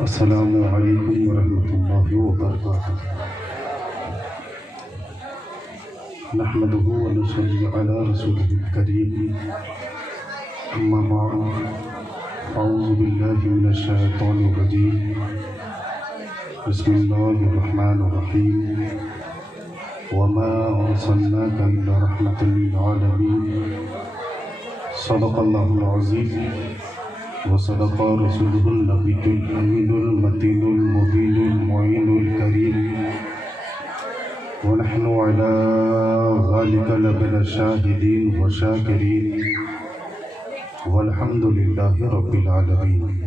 السلام علیکم ورحمۃ اللہ وبرکاتہ۔ نحمده ونصلي على رسوله الكريم، اما بعد، اعوذ باللہ من الشیطان الرجیم، بسم اللہ الرحمن الرحیم، وما ارسلناک الا رحمۃ للعالمین، صدق اللہ العظیم وصدق رسوله النبی الامین المتین المبین المعین الکریم، ونحن على ذلك لمن الشاهدین والشاکرین، والحمد للہ رب العالمین۔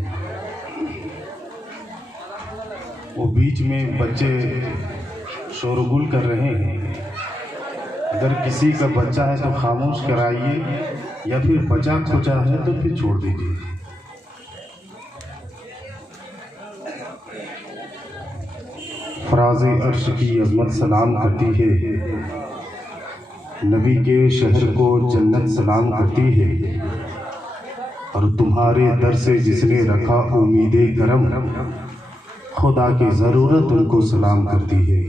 وہ بیچ میں بچے شور گل کر رہے ہیں، اگر کسی کا بچہ ہے تو خاموش کرائیے، یا پھر بچہ کھچا ہے تو پھر چھوڑ دیجیے۔ فراز عرش کی عظمت سلام کرتی ہے، نبی کے شہر کو جنت سلام کرتی ہے، اور تمہارے در سے جس نے رکھا امید کرم، خدا کی ضرورت ان کو سلام کرتی ہے۔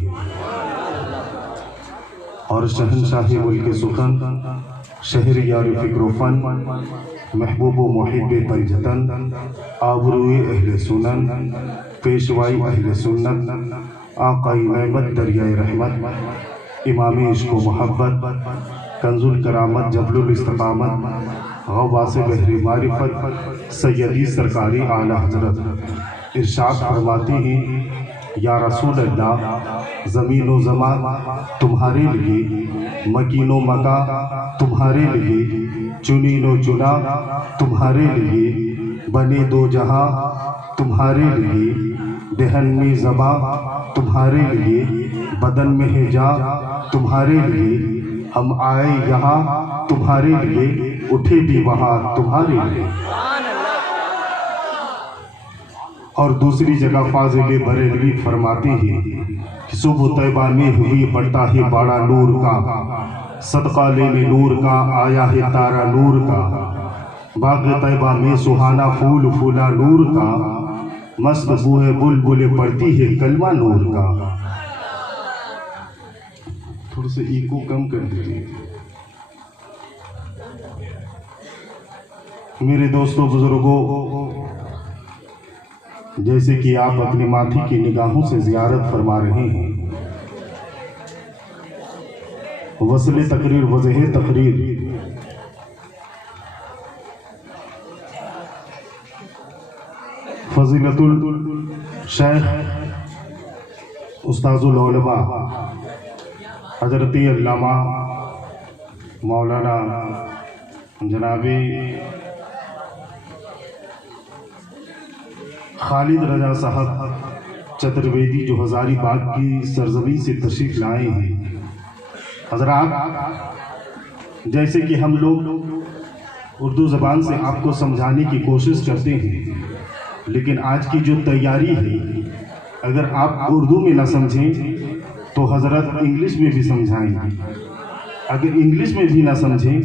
اور شہنشاہ ملک سخن، شہر یار فکر و فن، محبوب و محب پنجتن، آبروئے اہل سنن، پیشوائی اہل سنت، آقائی نعمت دریائے رحمت، امام عشق و محبت، کنز الکرامت جبل الاستقامت، غواص بحر معرفت، سیدی سرکاری اعلیٰ حضرت ارشاد فرماتے ہیں، یا رسول اللہ، زمین و زمان تمہارے لیے، مکین و مکا تمہارے لیے، چنین و چنا تمہارے لیے، بنے دو جہاں تمہارے لیے، دہن میں زباں تمہارے لیے، بدن میں ہے جاں تمہارے لیے، ہم آئے یہاں تمہارے لیے، اٹھے بھی وہاں تمہارے لیے۔ اور دوسری جگہ فاضل بریلوی فرماتے ہیں کہ صبح طیبہ میں ہوئی بڑھتا ہے باڑا نور کا، صدقہ لینے نور کا آیا ہے تارا نور کا، باغ طیبہ میں سہانا پھول پھولا نور کا، مست بوئے بلبلے پڑتی ہے کلمہ نور کا۔ تھوڑا سے ایکو کم کر دیجیے۔ میرے دوستوں بزرگوں، جیسے کہ آپ اپنی ماتھی کی نگاہوں سے زیارت فرما رہے ہیں، وصل تقریر وضح تقریر فضیلت الشیخ استاذ العلماء حضرت علامہ مولانا جناب خالد رضا صاحب چترویدی، جو ہزاری باغ کی سرزمین سے تشریف لائے ہیں۔ حضرات، جیسے کہ ہم لوگ اردو زبان سے آپ کو سمجھانے کی کوشش کرتے ہیں، لیکن آج کی جو تیاری ہے، اگر آپ اردو میں نہ سمجھیں تو حضرت انگلش میں بھی سمجھائیں گے، اگر انگلش میں بھی نہ سمجھیں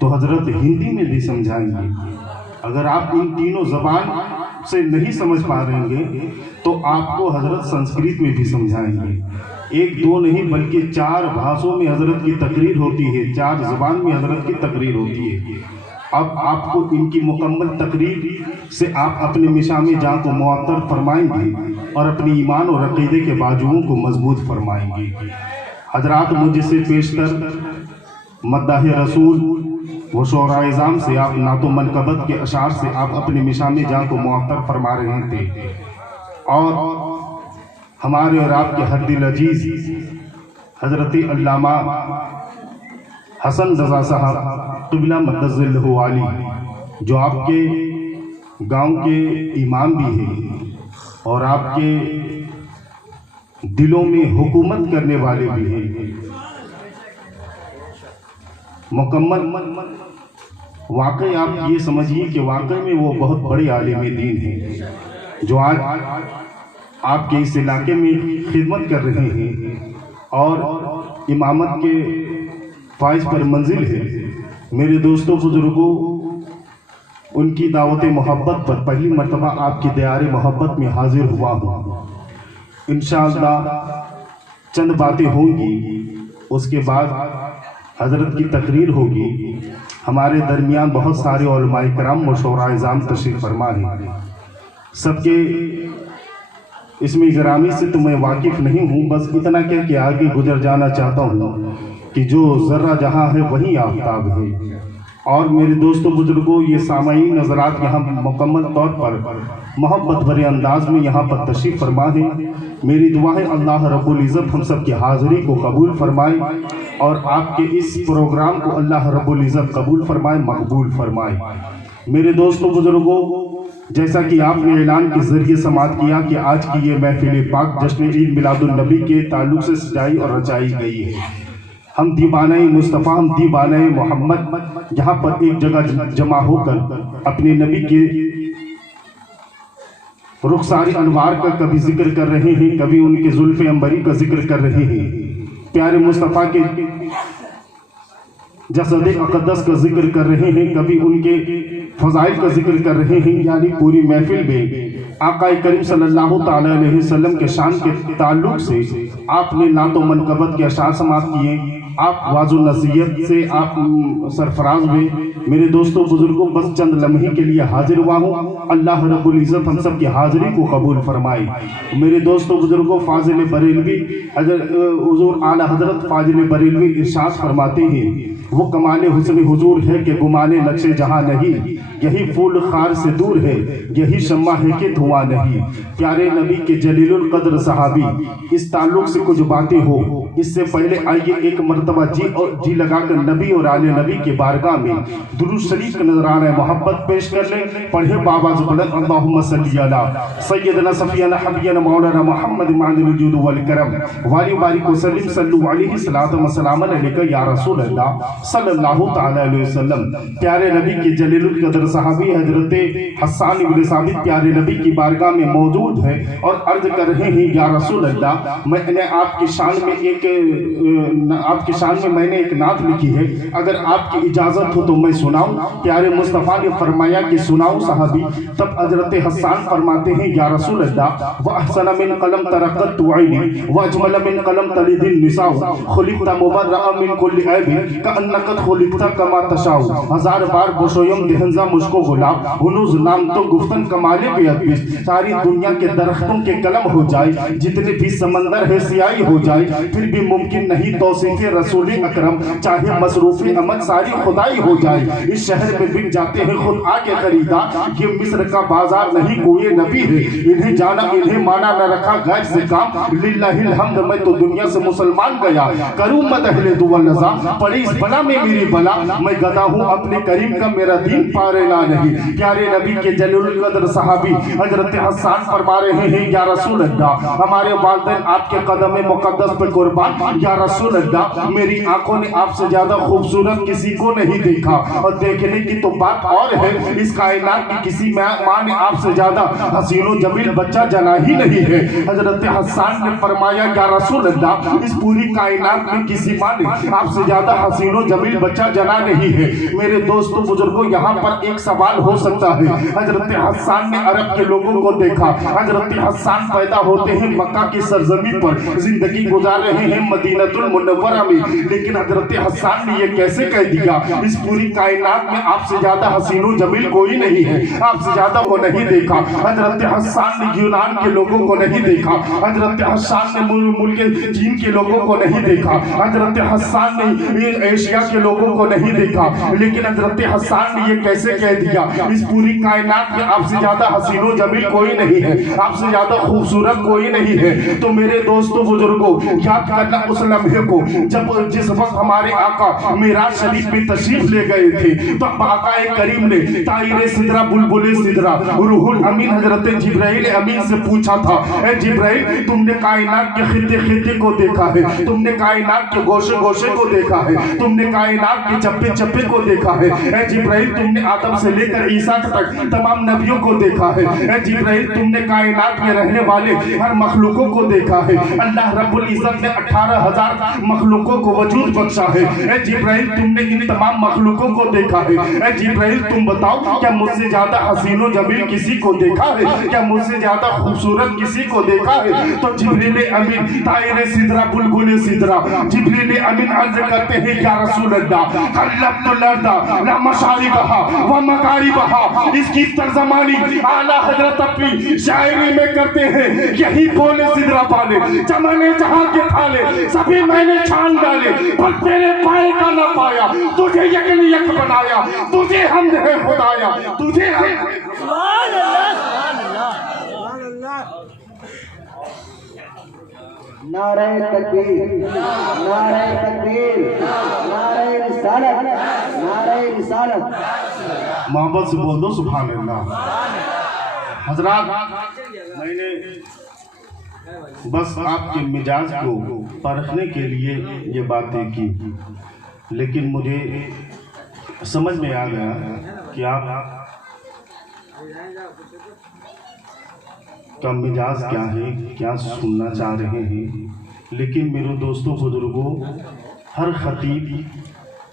تو حضرت ہندی میں بھی سمجھائیں گے، اگر آپ ان تینوں زبان سے نہیں سمجھ پا رہے گے تو آپ کو حضرت سنسکرت میں بھی سمجھائیں گے۔ ایک دو نہیں بلکہ 4 بھاشوں میں حضرت کی تقریر ہوتی ہے، 4 زبان میں حضرت کی تقریر ہوتی ہے۔ اب آپ کو ان کی مکمل تقریر سے آپ اپنے مشام جاں کو معطر فرمائیں گے، اور اپنی ایمان اور عقیدے کے بازوؤں کو مضبوط فرمائیں گے۔ حضرات، مجھ سے پیشتر مداح رسول و شعراء اعظام سے آپ نعت و منقبت کے اشعار سے آپ اپنے مشام جاں کو معطر فرما رہے تھے، اور ہمارے اور آپ کے ہر دل عزیز حضرت علامہ حسن رضا صاحب قبلہ مقدس ظلہ عالی، جو آپ کے گاؤں کے امام بھی ہیں اور آپ کے دلوں میں حکومت کرنے والے بھی ہیں، مکمل واقعی آپ یہ سمجھیے کہ واقعی میں وہ بہت بڑے عالم دین ہیں، جو آج آپ کے اس علاقے میں خدمت کر رہے ہیں اور امامت کے فائز پر منزل ہے۔ میرے دوستوں بزرگوں، ان کی دعوت محبت پر پہلی مرتبہ آپ کی دیار محبت میں حاضر ہوا ہوں۔ انشاءاللہ چند باتیں ہوں گی، اس کے بعد حضرت کی تقریر ہوگی۔ ہمارے درمیان بہت سارے علماء کرام مشورہ اعظام تشریف فرما ہیں، سب کے اس میں گرامی سے تو میں واقف نہیں ہوں، بس اتنا کہہ کے آگے گزر جانا چاہتا ہوں کہ جو ذرہ جہاں ہے وہیں آفتاب ہے۔ اور میرے دوستوں بزرگوں، یہ سامعین نظرات یہاں مکمل طور پر محبت بھرے انداز میں یہاں پر تشریف فرما ہے۔ میری دعا ہے اللہ رب العزت ہم سب کی حاضری کو قبول فرمائے اور آپ کے اس پروگرام کو اللہ رب العزت قبول فرمائے، مقبول فرمائے۔ میرے دوستوں بزرگوں، جیسا کہ آپ نے اعلان کے ذریعے سماعت کیا کہ آج کی یہ محفل پاک جشن عید میلاد النبی کے تعلق سے سجائی اور رچائی گئی ہے۔ ہم دیوانہ مصطفیٰ، ہم دیوانہ محمد یہاں پر ایک جگہ جمع ہو کر اپنے نبی کے رخسار انوار کا کبھی ذکر کر رہے ہیں، کبھی ان کے زلف عنبری کا ذکر کر رہے ہیں، پیارے مصطفیٰ کے جسد اقدس کا ذکر کر رہے ہیں، کبھی ان کے فضائل کا ذکر کر رہے ہیں۔ یعنی پوری محفل میں آقا کریم صلی اللہ تعالی علیہ وسلم کے شان کے تعلق سے آپ نے نعت و منقبت کے اشعار سماعت کیے، آپ واضح نصیحت سے آپ سرفراز ہوئے۔ میرے دوستوں بزرگوں، بس چند لمحے کے لیے حاضر ہوا ہوں، اللہ رب العزت ہم سب کی حاضری کو قبول فرمائے۔ میرے دوستوں بزرگوں، فاضل بریلوی حضور اعلیٰ حضرت فاضل بریلوی ارشاد فرماتے ہیں، وہ کمال حسن حضور ہے کہ گمانے نقش جہاں نہیں، یہی پھول خار سے دور ہے، یہی شمع ہے کہ دھواں نہیں۔ پیارے نبی کے جلیل القدر صحابی، اس تعلق سے کچھ باتیں ہو، اس سے پہلے آئیے ایک مرتبہ جی لگا کر نبی اور آل نبی کے بارگاہ میں درود شریف کا نذرانہ محبت پیش کر لیں۔ پڑھے بابا زبلت اللہم صلی علی سیدنا صفینا حبینا مولانا محمد معدن الجود والکرم والی بارک وسلم صلو علیہ صلاۃ و سلام علیکہ یا رسول اللہ صلی اللہ تعالی علیہ وسلم۔ پیارے نبی کے جلیل القدر صحابی حضرت حسان بن ثابت پیارے نبی کی بارگاہ میں موجود ہے اور عرض کر رہے ہیں، یا رسول اللہ، میں نے آپ کی شان میں نے ایک نعت لکھی ہے، اگر آپ کی اجازت ہو تو میں سناؤں؟ پیارے مصطفیٰ نے فرمایا کہ سناؤ صحابی۔ تب حضرت حسان فرماتے ہیں، یا رسول اللہ، وَأَحْسَنَ مِنْ قَلَمْ تَرَقَّتْ عَيْنِي وَأَجْمَلَ مِنْ قَلَمْ تَلِدِ النِّسَاءُ خُلِقْتَ مُبَرَّأً مِنْ كُلِّ عَيْبٍ كَأَنَّكَ خُلِقْتَ كَمَا تَشَاءُ۔ ہزار بار بشویم دہنزا مجھ کو غلام، ہنوز نام تو گفتن کمالے بے ادبیس۔ ساری دنیا کے درختوں کے قلم ہو جائے، جتنے بھی سمندر ہے سیاہی ہو جائے، پھر بھی ممکن نہیں توصیف رسول اکرم، چاہے مصروف عمل ساری خدائی ہو جائے۔ اس شہر میں بک جاتے ہیں خود آ کے خریدار، یہ مصر کا بازار نہیں کوئی نبی ہے، انہیں جانا انہیں مانا نہ رکھا غیر سے کام۔ للہ الحمد، میں تو دنیا سے مسلمان گیا، کروں مد اہل دو نظام، پڑی اس بلا میں میری بلا، میں گدا ہوں اپنے کریم کا، میرا دین پارلا نہیں۔ پیارے نبی کے جلیل القدر صحابی حضرت حسان فرما رہے ہیں، یا رسول اللہ، ہمارے والدین آپ کے قدم مقدس پہ قربان، یا رسول اللہ، میری آنکھوں نے آپ سے زیادہ خوبصورت کسی کو نہیں دیکھا، اور دیکھنے کی تو بات اور ہے، اس کائنات کی کسی ماں نے آپ سے زیادہ حسین و جمیل بچہ جنا ہی نہیں ہے۔ حضرت حسان نے فرمایا، یا رسول اللہ، اس پوری کائنات میں کسی ماں نے آپ سے زیادہ حسین و جمیل بچہ جنا نہیں ہے۔ میرے دوستوں بزرگوں، یہاں پر ایک سوال ہو سکتا ہے، حضرت حسان نے عرب کے لوگوں کو دیکھا، حضرت حسان پیدا ہوتے ہیں مکہ کی سرزمین پر، زندگی گزار رہے ہیں مدینہ المنورہ میں، لیکن حضرت حسان نے یہ کیسے کہہ دیا، اس پوری کائنات میں آپ سے زیادہ حسین و جمیل کوئی نہیں ہے، آپ سے زیادہ کو نہیں دیکھا۔ حضرت حسان نے یونان کے لوگوں کو نہیں دیکھا، حضرت حسان نے ملک چین کے لوگوں کو نہیں دیکھا، حضرت حسان نے ایشیا کے لوگوں کو نہیں دیکھا، لیکن حضرت حسان نے یہ کیسے کہہ دیا، اس پوری کائنات میں آپ سے زیادہ حسین و جمیل کوئی نہیں ہے، آپ سے زیادہ خوبصورت کوئی نہیں ہے۔ تو میرے دوستوں بزرگوں، یاد کرنا اس لمحے کو جس وقت ہمارے آقا معراج شریف میں تشریف لے گئے تھے، تو آقا کریم نے طائر سدرہ بلبل سدرہ روح الامین حضرت جبرائیل امین سے پوچھا تھا، اے جبرائیل، تم نے کائنات کے خطے خطے کو دیکھا ہے، تم نے کائنات کے گوشے گوشے کو دیکھا ہے، تم نے तुमने कायनात के चप्पे चप्पे को देखा है। ऐ जिब्राइल तुमने आदम से लेकर ईसा तक तमाम नबियों को देखा है। ऐ जिब्राइल तुमने कायनात में रहने वाले हर मखलूकों को देखा है। अल्लाह रब्बुल इज्जत ने 18,000 मखलूकों को वजूद बख्शा है। ऐ जिब्राइल तुमने इन तमाम मखलूकों को देखा है। ऐ जिब्राइल तुम बताओ क्या मुझसे ज्यादा हसीनो जमील किसी को देखा है? क्या मुझसे ज्यादा खूबसूरत किसी को देखा है? तो जिब्रील अमीन तायरे सिदरा बुलबुल सिदरा जिब्रील अमीन अर्ज करते हैं या रसूल अल्लाह खल्लतुल अर्दा ला मशारिबहा व मगारिबहा। इसकी तर्जमानी आला हजरत अपनी शायरी में करते हैं, यही बोले सिदरा पाले चमने जहां के थाले सभी मैंने छान डाले, पर तेरे पाए का न पाया। तुझे यकन यक बनाया, तुझे हमद है खुदाया, तुझे सुभान अल्लाह सुभान अल्लाह। नारे तकबीर, नारे तकबीर, नारे रिसालत, नारे रिसालत। मोहब्बत से बोल दो सुभान अल्लाह। हजरात, मैंने बस आपके मिजाज को परखने के लिए ये बातें की, लेकिन मुझे समझ में आ गया कि आप का मिजाज क्या है, क्या सुनना चाह रहे हैं। लेकिन मेरे दोस्तों बुजुर्गों, हर खतीब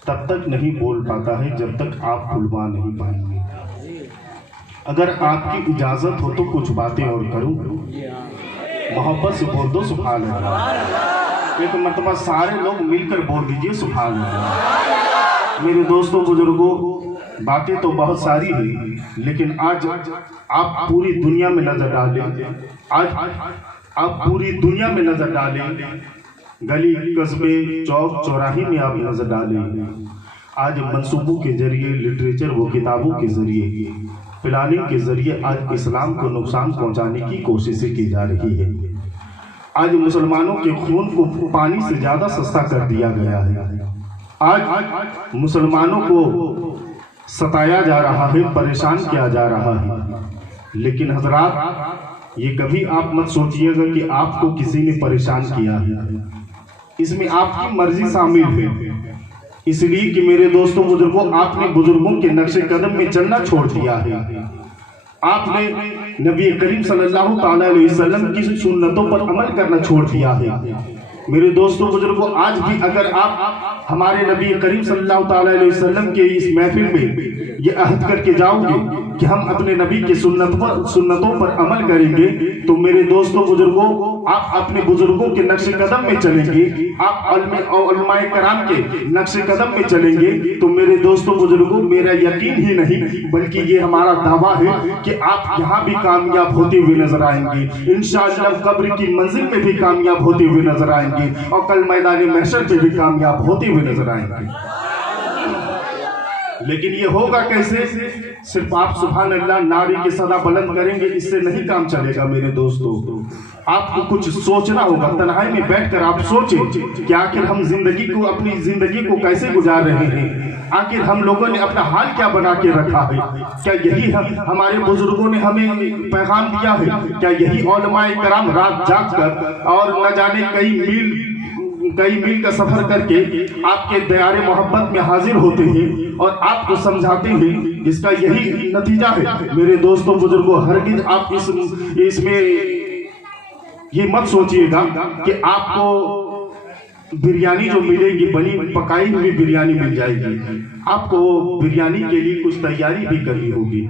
तब तक नहीं बोल पाता है जब तक आप बुलवा नहीं पाएंगे। अगर आपकी इजाज़त हो तो कुछ बातें और करूं। मोहब्बत से बोल दो सुभान अल्लाह। एक मरतबा सारे लोग मिलकर बोल दीजिए सुभान अल्लाह। मेरे दोस्तों बुजुर्गों, बातें तो बहुत सारी हुई, लेकिन आज आप पूरी दुनिया में नजर डालें, आज आप पूरी दुनिया में नजर डालें, गली कस्बे चौक चौराहे में आप नजर डालें। आज मंसूबों के जरिए, लिटरेचर व किताबों के जरिए, प्लानिंग के जरिए आज इस्लाम को नुकसान पहुंचाने की कोशिशें की जा रही है। आज मुसलमानों के खून को पानी से ज्यादा सस्ता कर दिया गया है। आज मुसलमानों को सताया जा रहा है, परेशान किया जा रहा है। लेकिन हजरात, ये कभी आप मत सोचिएगा कि आपको किसी ने परेशान किया है। इसमें आपकी मर्जी शामिल है। इसलिए कि मेरे दोस्तों बुजुर्गों, आपने बुजुर्गों के नक्शे कदम में चलना छोड़ दिया है। आपने नबी करीम सल्लल्लाहु अलैहि वसल्लम की सुन्नतों पर अमल करना छोड़ दिया है। मेरे दोस्तों बुजुर्गों, आज भी अगर आप हमारे नबी करीम सल्लल्लाहु अलैहि वसल्लम के इस महफिल में ये अहद करके जाओगे कि हम अपने नबी के सुन्नतों पर अमल करेंगे, तो मेरे दोस्तों बुजुर्गों, आप अपने बुजुर्गों के नक्शे कदम में चलेंगे, आप उलमाए कराम के नक्शे कदम में चलेंगे, तो मेरे दोस्तों बुजुर्गों, मेरा यकीन ही नहीं बल्कि ये हमारा दावा है कि आप यहाँ भी कामयाब होते हुए नजर आएंगे। इंशाअल्लाह कब्र की मंजिल में भी कामयाब होते हुए नजर आएंगे और कल मैदान महशर में भी कामयाब होते हुए नजर आएंगे। लेकिन ये होगा कैसे? सिर्फ आप सुभान अल्लाह नारे की सदा बुलंद करेंगे, इससे नहीं काम चलेगा। मेरे दोस्तों, आपको कुछ सोचना होगा। तन्हाई में बैठकर आप सोचें कि आखिर हम जिंदगी को, अपनी जिंदगी को कैसे गुजार रहे हैं। आखिर हम लोगों ने अपना हाल क्या बना के रखा है? क्या यही हमारे बुजुर्गों ने हमें पैगाम दिया है? क्या यही उलमाए कराम रात जाग कर और न जाने कई मील का सफर करके आपके दयारे मोहब्बत में हाजिर होते हैं और आपको समझाते हैं? इसका यही नतीजा है। मेरे दोस्तों बुजुर्गों, हरगिज आप इसमें ये मत सोचिएगा कि आपको बिरयानी जो मिलेगी, बनी पकाई हुई बिरयानी मिल जाएगी। आपको बिरयानी के लिए कुछ तैयारी भी करनी होगी।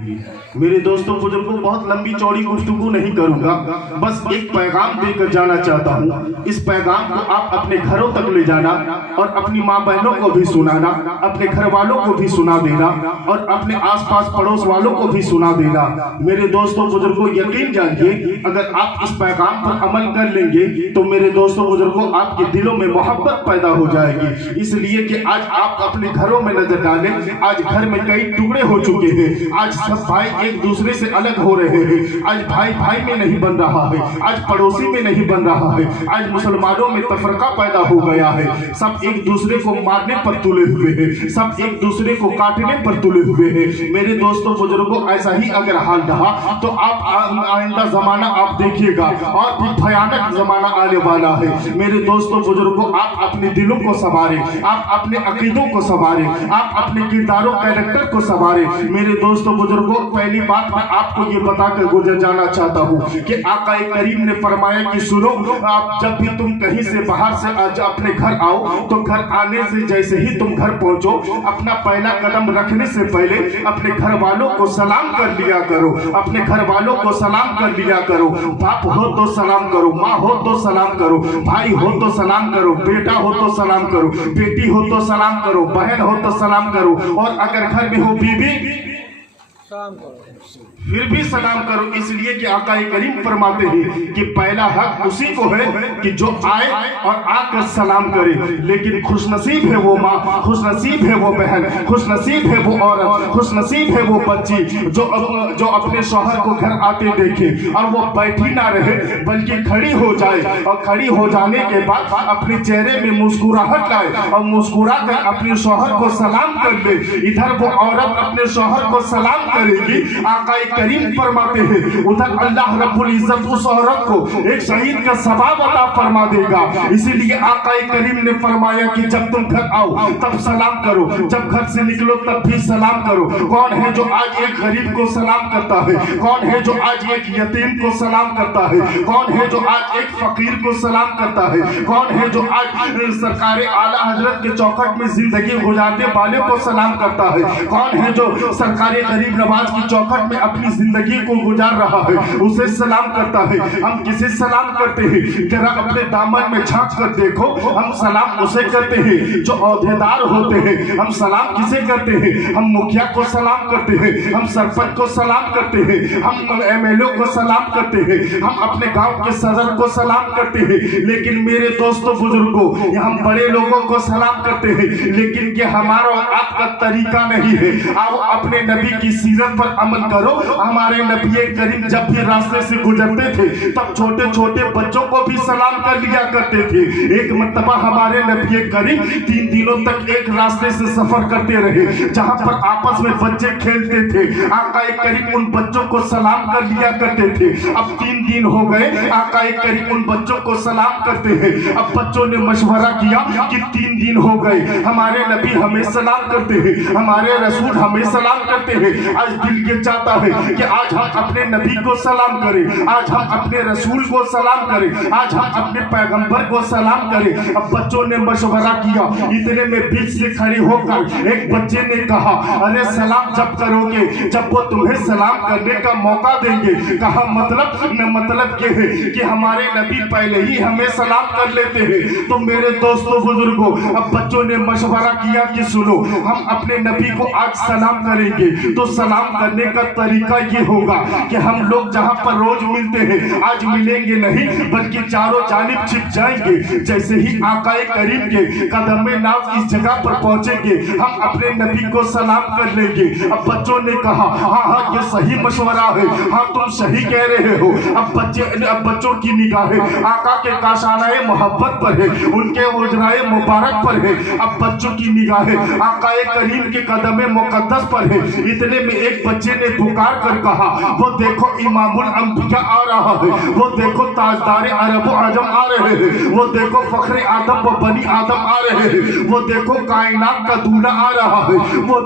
मेरे दोस्तों बुजुर्गों, बहुत लंबी चौड़ी गुफ्तगू नहीं करूंगा, बस एक पैगाम देकर जाना चाहता हूं। इस पैगाम को आप अपने घरों तक ले जाना और अपनी माँ बहनों को भी सुनाना, अपने घर वालों को भी सुना देना और अपने आसपास पड़ोस वालों को भी सुना देना। मेरे दोस्तों बुजुर्गों, यकीन जानिए, अगर आप इस पैगाम पर अमल कर लेंगे तो मेरे दोस्तों बुजुर्गों, आपके दिलों में मोहब्बत पैदा हो जाएगी। इसलिए कि आज आप अपने घरों में नजर डाले, आज घर में कई टुकड़े हो चुके हैं, आज सब भाई एक दूसरे से अलग हो रहे हैं, आज भाई भाई में नहीं बन रहा है, आज पड़ोसी में नहीं बन रहा है, आज मुसलमानों में तफरका पैदा हो गया है, सब एक दूसरे को मारने पर तुले हुए हैं, सब एक दूसरे को काटने पर तुले हुए हैं। मेरे दोस्तों बुजुर्गों, ऐसा ही अगर हाल रहा तो आप आइंदा जमाना आप देखिएगा और भी भयानक जमाना आने वाला है। मेरे दोस्तों बुजुर्गों, आप अपने दिलों को संवारें, आप अपने अकीदों को संवारें, आप अपने किरदारों कैरेक्टर को संवारें। मेरे दोस्तों बुजुर्गों, पहली बात मैं आपको ये बताकर गुजर जाना चाहता हूँ कि आका करीम ने फरमाया कि सुनो, आप जब भी तुम कहीं से बाहर से आज अपने घर आओ तो घर आने से जैसे ही तुम घर पहुंचो, अपना पहला कदम रखने से पहले अपने घर वालों को सलाम कर लिया करो, अपने घर वालों को सलाम कर लिया करो। बाप हो तो सलाम करो, माँ हो तो सलाम करो, भाई हो तो सलाम करो, बेटा हो तो सलाम करो, बेटी हो तो सलाम करो, बहन हो तो सलाम करो, और अगर घर में हो बीबी फिर भी सलाम करो। इसलिए कि आका करीम फरमाते हैं कि पहला हक उसी को है कि जो आए और आकर सलाम करे। लेकिन खुशनसीब है वो माँ, खुशनसीब है वो बहन, खुशनसीब है वो औरत, खुशनसीब है वो बच्ची जो अपने शौहर को घर आते देखे और वो बैठी ना रहे बल्कि खड़ी हो जाए, और खड़ी हो जाने के बाद अपने चेहरे में मुस्कुराहट लाए और मुस्कुरा कर अपने शौहर को सलाम कर ले। इधर वो औरत अपने शौहर को सलाम करेगी, आका करीम फरमाते हैं उधर अल्लाह रब्बुल इज्जत उस औरत को एक शहीद का सवाब अता फरमा देगा। इसीलिए आका करीम ने फरमाया कि जब तुम घर आओ तब सलाम करो, जब घर से निकलो तब भी सलाम करो। कौन है जो आज एक गरीब को सलाम करता है? कौन है जो आज एक यतीम को सलाम करता है? कौन है जो आज एक फकीर को सलाम करता है? कौन है जो आज सरकार आला हजरत के चौखट में जिंदगी गुजारने वाले को सलाम करता है? कौन है जो सरकारी गरीब नवाज की चौखट में अपनी जिंदगी को गुजार रहा है, उसे सलाम करता है? हम किसे सलाम करते हैं? जरा अपने दामन में झांक कर देखो, हम सलाम उसे करते हैं जो औहदेदार होते हैं। हम सलाम किसे करते हैं? हम मुखिया को सलाम करते हैं, हम सरपंच को सलाम करते हैं, हम एमएलए को सलाम करते हैं, हम अपने गांव के सदर को सलाम करते हैं। लेकिन मेरे दोस्तों बुजुर्गों, हम बड़े लोगों को सलाम करते हैं, लेकिन ये हमारा आपका तरीका नहीं है। आओ अपने नबी की सीरत पर अमल करो। हमारे नबी करीम जब भी रास्ते से गुजरते थे तब छोटे छोटे बच्चों को भी सलाम कर लिया करते थे। एक मर्तबा हमारे नबी करीम 3 दिनों तक एक रास्ते से सफर करते रहे जहां पर आपस में बच्चे खेलते थे। आका करीम उन बच्चों को सलाम कर लिया करते थे। अब 3 दिन हो गए, आका करीम उन बच्चों को सलाम करते हैं। अब बच्चों ने मशवरा किया कि 3 दिन हो गए, हमारे नबी हमें सलाम करते हैं, हमारे रसूल हमें सलाम करते हैं। आज दिल ये चाहता है कि आज हम अपने नबी को सलाम करें, आज हम अपने रसूल को सलाम करें, आज हम अपने पैगंबर को सलाम करें। अब बच्चों ने मशवरा किया, इतने में बीच से खड़े होकर एक बच्चे ने कहा, अरे सलाम जब करोगे जब वो तुम्हें सलाम करने का मौका देंगे। कहा मतलब ये है कि हमारे नबी पहले ही हमें सलाम कर लेते हैं। तो मेरे दोस्तों बुजुर्गों, अब बच्चों ने मशवरा किया कि सुनो, हम अपने नबी को आज सलाम करेंगे। तो सलाम करने का तरीका ये होगा कि हम लोग जहां पर रोज मिलते हैं आज मिलेंगे नहीं बल्कि चारों जानिब छिप जाएंगे। जैसे ही आका करीम के कदम नाज इस जगह पर पहुंचेंगे हम अपने नबी को सलाम कर लेंगे। अब बच्चों ने कहा हाँ ये सही मशवरा है, हाँ तुम सही कह रहे हो। अब बच्चों की निगाहें आका के काशानाए मोहब्बत पर है, उनके उजराए मुबारक पर है। अब बच्चों की निगाहें आका करीम के कदम मुकद्दस पर है। इतने में एक बच्चे ने पुकार कर कहा, वो देखो इमामुल अंबिया आ रहा है, वो देखो ताजदार अरब आजम आ रहे हैं, वो देखो फखरे आदम व बनी आदम आ रहे हैं, वो देखो कायनात का दूल्हा आ रहा है, वो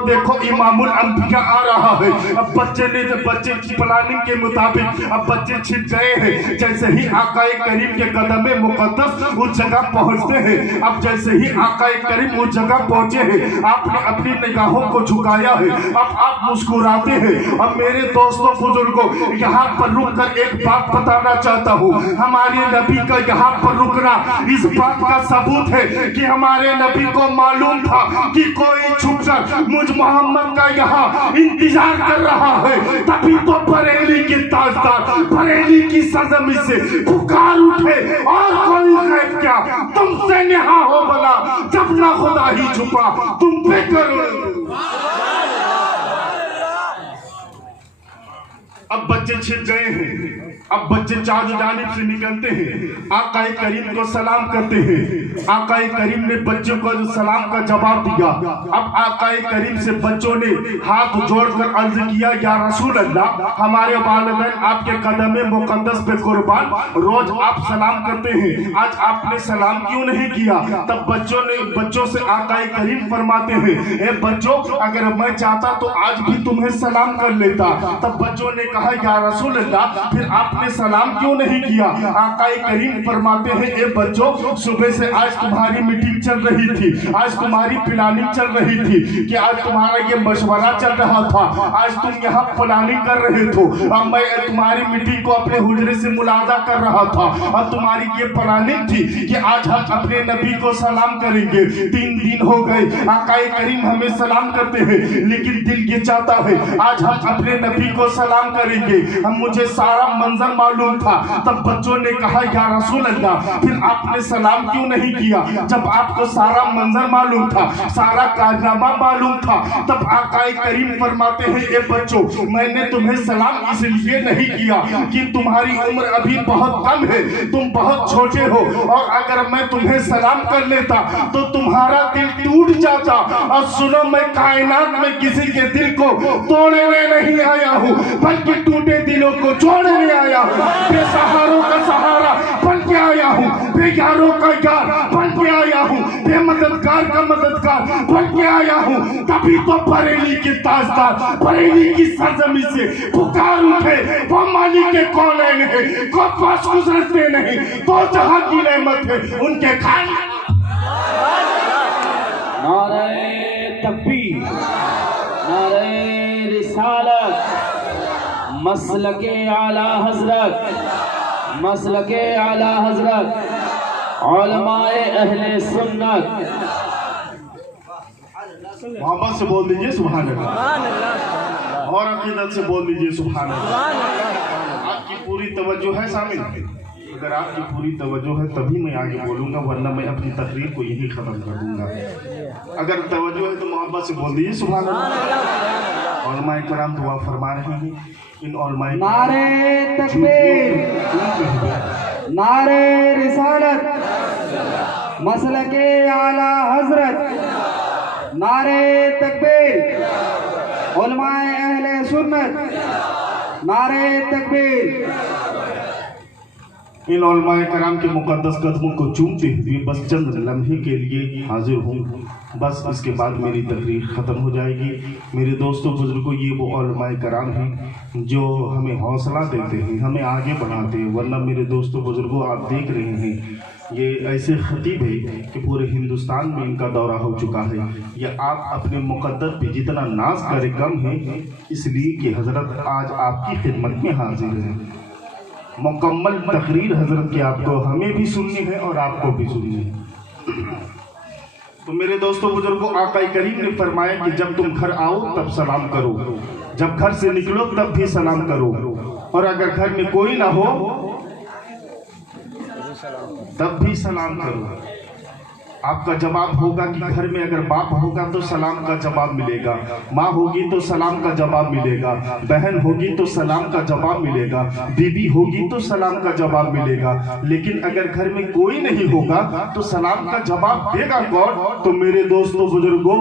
देखो इमामुल अंबिया आ रहा है। अब बच्चे की प्लानिंग के मुताबिक अब बच्चे छिप गए हैं। जैसे ही आका करीम के कदम मुकद्दस उस जगह पहुंचते हैं, अब जैसे ही आका करीम उस जगह पहुंचे हैं, आपने अपनी निगाहों को झुकाया है, अब आप मुस्कुराते हैं हैं। अब मेरे दोस्तों बुजुर्गों, यहाँ पर रुक कर एक बात बताना चाहता हूँ। हमारे नबी का यहाँ पर रुकना इस बात का सबूत है कि हमारे नबी को मालूम था कि कोई छुपकर मुझ मोहम्मद का यहाँ इंतजार कर रहा है। तभी तो बरेली के ताजदार, बरेली की सरजमीं से पुकार उठे, और कोई खैर क्या तुमसे नेहा हो भला, जब ना खुदा ही छुपा तुम पे करो। अब बच्चे छिप गए हैं, अब बच्चे चार जानिब से निकलते हैं, आकाए करीम को सलाम करते हैं। आकाए करीम ने बच्चों को सलाम का जवाब दिया। अब आकाए करीम से बच्चों ने हाथ जोड़कर अर्ज किया, या रसूल अल्लाह, हमारे वालिदैन आपके कदम मुकद्दस पे कुर्बान, रोज आप सलाम करते हैं, आज आपने सलाम क्यों नहीं किया? तब बच्चों से आकाए करीम फरमाते हैं, ए बच्चों, अगर मैं चाहता तो आज भी तुम्हें सलाम कर लेता। तब बच्चों ने कहा, या रसूल अल्लाह, फिर आपने सलाम क्यों नहीं किया? आकाए करीम फरमाते हैं, ए बच्चों, सुबह से आज तुम्हारी मीटिंग चल रही थी, आज तुम्हारी प्लानिंग चल रही थी, कि आज तुम्हारा ये मशवरा चल रहा था, आज तुम यहाँ प्लानिंग कर रहे थे। अब मैं तुम्हारी मीटिंग को अपने हुजरे से मुलाजा कर रहा था, और तुम्हारी ये प्लानिंग थी कि आज हम अपने नबी को सलाम करेंगे। 3 दिन हो गए, आकाए करीम हमें सलाम करते हैं, लेकिन दिल ये चाहता है आज हम अपने नबी को सलाम करेंगे। हम मुझे सारा मंजर मालूम था। तब बच्चों ने कहा, या रसूल अल्लाह, फिर आपने सलाम क्यों नहीं किया? जब आपको सारा मंजर मालूम था, सारा कारनामा मालूम था। तब आकाए करीम फरमाते हैं, ए बच्चों, मैंने तुम्हें सलाम इसलिए नहीं किया कि तुम्हारी उम्र अभी बहुत कम है, तुम बहुत छोटे हो, और अगर मैं तुम्हें सलाम कर लेता तो तुम्हारा दिल टूट जाता। और सुनो, मैं कायनात में किसी के दिल को तोड़ने नहीं आया हूँ, बल्कि टूटे दिलों को जोड़ने आया हूँ। बेसहारों का सहारा बन के आया हूँ, बेयारों का यार बन के आया हूँ, बेमददगार का मददगार बन के आया हूँ। तभी तो बरेली के ताजदार, बरेली की सरजमीं से पुकार उठे, वो मालिक के कौनैन है, को पास गुजरते नहीं, तो जहां की नेमत है उनके खाने। नारे तकबीर, नारे रिसालत, मसलके आला हजरत, मसलके आला हजरत, उलमाए अहले सुन्नत। मोहब्बत से बोल दीजिए सुभान अल्लाह, और अकीदत से बोल दीजिए सुभान अल्लाह। आपकी पूरी तवज्जो है शामिल? अगर आपकी पूरी तवज्जो है तभी मैं आगे बोलूँगा, वरना मैं अपनी तकरीर को यही ख़त्म कर दूँगा। अगर तवज्जो है तो मोहब्बत से बोल दीजिए सुभान अल्लाह। उलमाए कराम दुआ फरमा रहे हैं, इन उलमाए नारे तकबीर, नारे रिसालत, मसलके आला हजरत, नारे तकबीर, उलमाए अहले सुन्नत, नारे तकबीर। इन उलमाए कराम के मुकद्दस कदमों को चूमते हुए बस चंद लम्हे के लिए हाजिर हूँ, बस इसके बाद मेरी तकरीर ख़त्म हो जाएगी। मेरे दोस्तों बुजुर्गों, ये वो उलमाए कराम हैं जो हमें हौसला देते हैं, हमें आगे बढ़ाते हैं। वरना मेरे दोस्तों बुजुर्गों, आप देख रहे हैं ये ऐसे खतीब है कि पूरे हिंदुस्तान में इनका दौरा हो चुका है। ये आप अपने मुकद्दर पे जितना नाज करे कम है, इसलिए कि हज़रत आज आपकी खिदमत में हाजिर है। मुकम्मल तकरीर हज़रत की आपको हमें भी सुननी है और आपको भी सुननी है। तो मेरे दोस्तों बुजुर्गों, आकाए करीम ने फरमाया कि जब तुम घर आओ तब सलाम करो, जब घर से निकलो तब भी सलाम करो, और अगर घर में कोई ना हो तब भी सलाम करो। आपका जवाब होगा कि घर में अगर बाप होगा तो सलाम का जवाब मिलेगा, माँ होगी तो सलाम का जवाब मिलेगा, बहन होगी तो सलाम का जवाब मिलेगा, बीबी होगी तो सलाम का जवाब मिलेगा। लेकिन अगर घर में कोई नहीं होगा तो सलाम का जवाब देगा कौन? तो मेरे दोस्तों बुजुर्गों,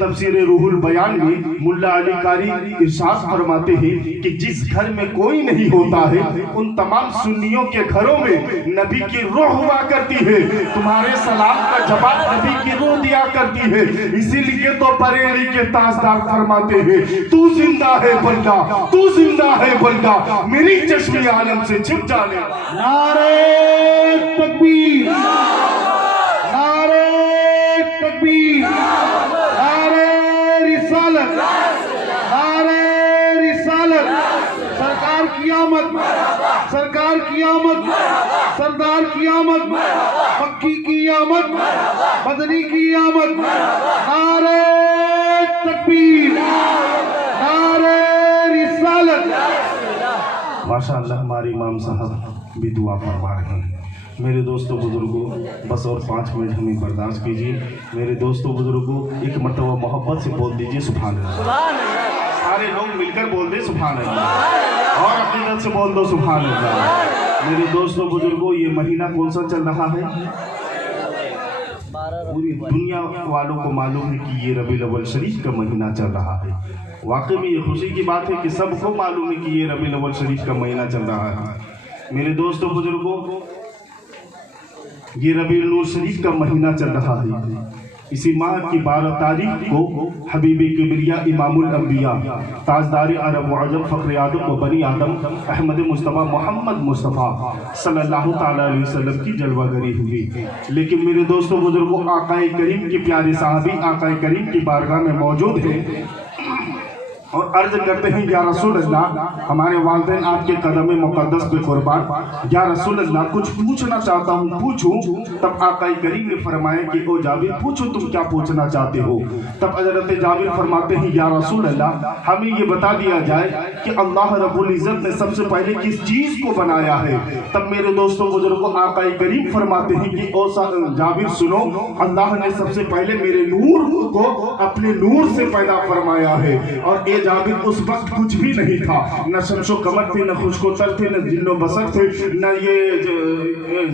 तफसीर रूहुल बयान में मुल्ला अली कारी इरशाद फरमाते हैं कि जिस घर में कोई नहीं होता है उन तमाम सुन्नियों के घरों में नबी की रूह हुआ करती है। तुम्हारे सलाम का जवाब नबी की रूह दिया करती है। इसीलिए तो बरेली के ताजदार फरमाते हैं, तू जिंदा है बंदा, तू जिंदा है बंदा, मेरी चश्मे आलम से छिप जाने। नारे तकबीर, नारे तकबीर, नारे रिसालत, नारे सरकार की आमद, सरदार की आमद, मक्की की आमद, मदनी की आमद। नारे तकबीर, नारे रिसालत। माशाअल्लाह हमारे इमाम साहब भी दुआ फरमा रहे हैं। मेरे दोस्तों बुजुर्गों, बस और 5 मिनट हमें बर्दाश्त कीजिए। मेरे दोस्तों बुजुर्गों, एक मरतबा मोहब्बत से बोल दीजिए सुभान अल्लाह। सारे लोग मिलकर बोल दे सुभान अल्लाह, और अपनी दिल से बोल दो सुभान अल्लाह। मेरे दोस्तों बुजुर्गों, ये महीना कौन सा चल रहा है? पूरी दुनिया वालों को मालूम है कि ये रबीउल अव्वल शरीफ का महीना चल रहा है। वाकई में ये खुशी की बात है कि सबको मालूम है कि ये रबीउल अव्वल शरीफ का महीना चल रहा है। मेरे दोस्तों बुजुर्गों, ये रबीउल नूर शरीफ का महीना चल रहा है। इसी माह की 12 तारीख को हबीबी किबरिया इमामुल अंबिया ताजदार अरब व अजम फ़ख्र आदम व बनी आदम अहमद मुस्तफ़ा मोहम्मद मुस्तफ़ा सल्लल्लाहु ताला अलैहि वसल्लम की जलवागरी हुई। लेकिन मेरे दोस्तों बुजुर्गों, आकाए करीम के प्यारे साहबी आकाए करीम की बारगाह में मौजूद हैं और अर्ज करते हैं, या रसूल अल्लाह, हमारे वालिदैन आपके कदम मुक़द्दस पे कुर्बान, या रसूल अल्लाह, कुछ पूछना चाहता हूँ, पूछूं? तब आक़ाए करीम ने फरमाया कि ओ जाबिर, पूछो तुम क्या पूछना चाहते हो। तब हज़रत जाबिर फरमाते हैं, या रसूल अल्लाह, हमें ये बता दिया जाए कि अल्लाह रब्बुल इज़्ज़त ने सबसे पहले किस चीज़ को बनाया है। तब मेरे दोस्तों बुजुर्गों, आक़ाए करीम फरमाते हैं कि ओ जाबिर सुनो, अल्लाह ने सबसे पहले मेरे नूर को अपने नूर से पैदा फरमाया है। और जाबिर उस वक्त कुछ भी नहीं था, न शम्सो कमर थे, न खुशकोतर थे, न जिन्नो बसर थे, न ये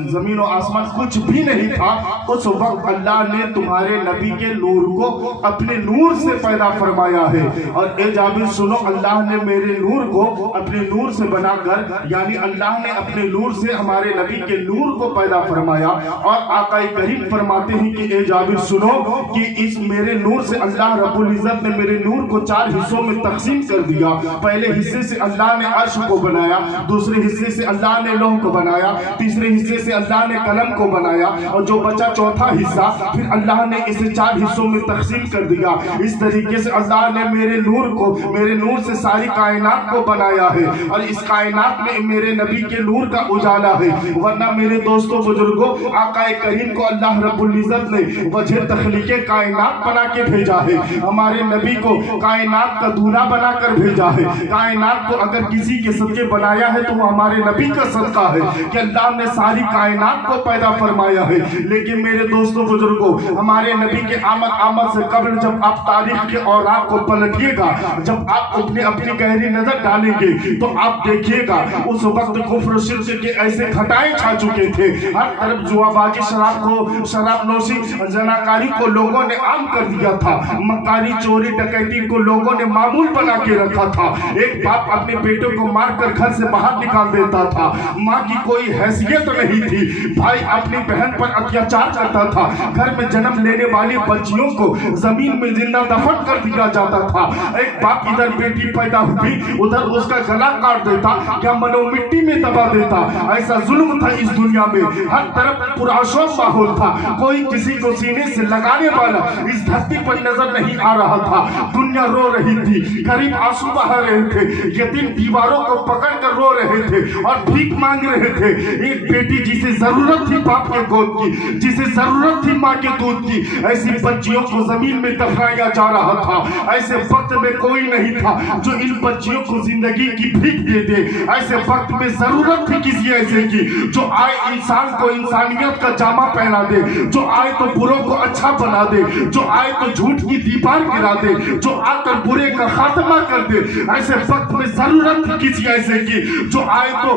जमीन और आसमान, कुछ भी नहीं था। उस वक्त अल्लाह ने तुम्हारे नबी के नूर को अपने नूर से पैदा फरमाया है। और ए जाबिर सुनो, अल्लाह ने मेरे नूर को अपने नूर से बनाकर, यानी अल्लाह ने अपने नूर से हमारे नबी के नूर को पैदा फरमाया। और आकाए करीम फरमाते हैं कि ए जाबिर सुनो कि इस मेरे नूर से अल्लाह रब्बुल इज़्ज़त ने मेरे नूर को 4 हिस्सों में तकसीम कर दिया। पहले हिस्से से अल्लाह ने अर्श को बनाया, दूसरे हिस्से से अल्लाह ने लौह को बनाया, तीसरे हिस्से से अल्लाह ने कलम को बनाया, और जो बचा चौथा हिस्सा फिर अल्लाह ने इसे 4 हिस्सों में तकसीम कर दिया। इस तरीके से अल्लाह ने मेरे नूर से सारी कायनात को बनाया है, और इस कायनात में मेरे नबी के नूर का उजाला है। वरना मेरे दोस्तों बुजुर्गों, आकाए करीम को अल्लाह रब्बुल इज़्ज़त ने वजह तख्लीक़े कायनात बना के भेजा है। हमारे नबी को कायनात का दूल्हा बनाकर भेजा है। कायनात को अगर किसी के सदके बनाया है तो वो हमारे नबी का सदका है कि अल्लाह ने सारी कायनात को पैदा फरमाया है। लेकिन मेरे दोस्तों बुजुर्गों, हमारे नबी के आमद से कबल जब आप तारीख के औराक को पलटिएगा, जब आप अपनी गहरी नजर डालेंगे तो आप देखिएगा उस वक्त कुफ्र शिर्क के ऐसे घटाए छा चुके थे। हर तरफ जुआबाजी, शराब नोशी, जनाकारी को लोगों ने आम कर दिया था। मक्कारी, चोरी, डकैती को लोगों ने मामूल बना के रखा था। एक बाप अपने बेटे को मारकर घर से बाहर निकाल देता था। माँ की कोई हैसियत नहीं थी। भाई अपनी बहन पर अत्याचार करता था। घर में जन्म लेने वाली बच्चियों को जमीन में जिंदा दफन कर दिया जाता था। एक बाप इधर बेटी पैदा हुई, उधर उसका गला काट देता, क्या मनो मिट्टी में दबा देता। ऐसा जुल्म था इस दुनिया में। हर तरफ पुरअशर माहौल था। कोई किसी को सीने से लगाने वाला इस धरती पर नजर नहीं आ रहा था। दुनिया रो रही थी, गरीब आंसू बहा रहे थे, यतीम दीवारों को पकड़ कर रो रहे थे और भीख मांग रहे थे। एक बेटी जिसे जरूरत थी बाप के गोद की, जिसे जरूरत थी माँ के दूध की, ऐसी बच्चियों को जमीन में दफनाया जा रहा था। ऐसे वक्त में कोई नहीं था जो इन बच्चियों को जिंदगी की भीख दे दे। ऐसे वक्त में जरूरत थी किसी ऐसे की जो आए इंसान को इंसानियत का जामा पहना दे, जो आए तो बुरों को अच्छा बना दे, जो आए तो झूठ की दीवार गिरा दे, जो आकर बुरे का खात्मा कर दे। ऐसे वक्त में जरूरत थी किसी ऐसे की जो आए तो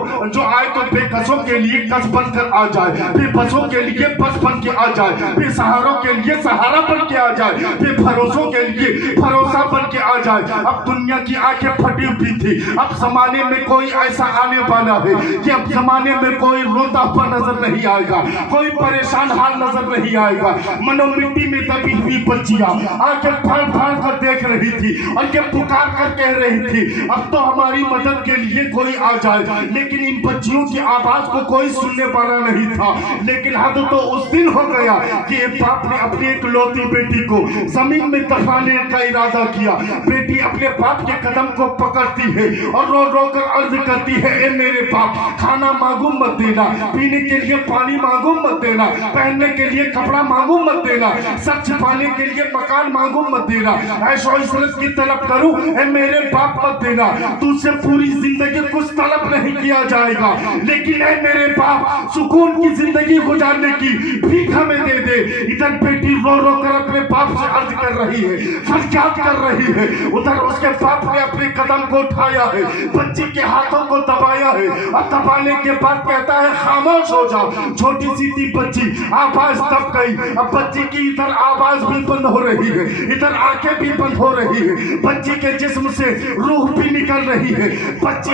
बेकसों के लिए कस बन कर आ जाए, बेबसों के लिए बस बन के आ जाए, बेसहारों के लिए सहारा बन के आ जाए, बेभरोसों के लिए भरोसा बन के आ जाए। अब दुनिया की आंखें फटी हुई थी। अब जमाने में कोई ऐसा आने वाला है कि अब जमाने में कोई रोता हुआ नजर नहीं आएगा, कोई परेशान हाल नजर नहीं आएगा। मनो मिट्टी में दबी हुई बच्चियां आंखें फाड़ फाड़ कर देख रही थी, उनके जब पुकार कर कह रही थी अब तो हमारी मदद के लिए कोई आ जाए, लेकिन इन बच्चियों की आवाज को कोई सुनने वाला नहीं था। लेकिन हद तो उस दिन हो गया कि एक बाप ने अपनी एक लौती बेटी को जमीन में दफनाने का इरादा किया। बेटी अपने बाप के कदम को पकड़ती है और रो रो कर अर्ज करती है, ए मेरे बाप, खाना मांगू मत देना, पीने के लिए पानी मांगू मत देना, पहनने के लिए कपड़ा मांगू मत देना, सर छिपाने के लिए मकान मांगू मत देना, ऐशो इशरत की तलब करूं, ए मेरे बाप मत देना। तुझसे पूरी जिंदगी कुछ तलब नहीं किया जाएगा, लेकिन ए मेरे बाप सुकून की जिंदगी गुजारने की भीख हमें दे दे। इधर बेटी रो रो कर अपने बाप से अर्ज कर रही है, फरियाद कर रही है, उधर उसके बाप ने अपने कदम को उठाया है, बच्ची के हाथों को दबाया है और दबाने के बाद कहता है खामोश हो जाओ। छोटी सी थी बच्ची, आवाज दब गई। अब बच्ची की इधर आवाज भी बंद हो रही है, इधर आंखें भी बंद हो रही है, बच्ची के जिस्म से रूह भी निकल रही है। बच्ची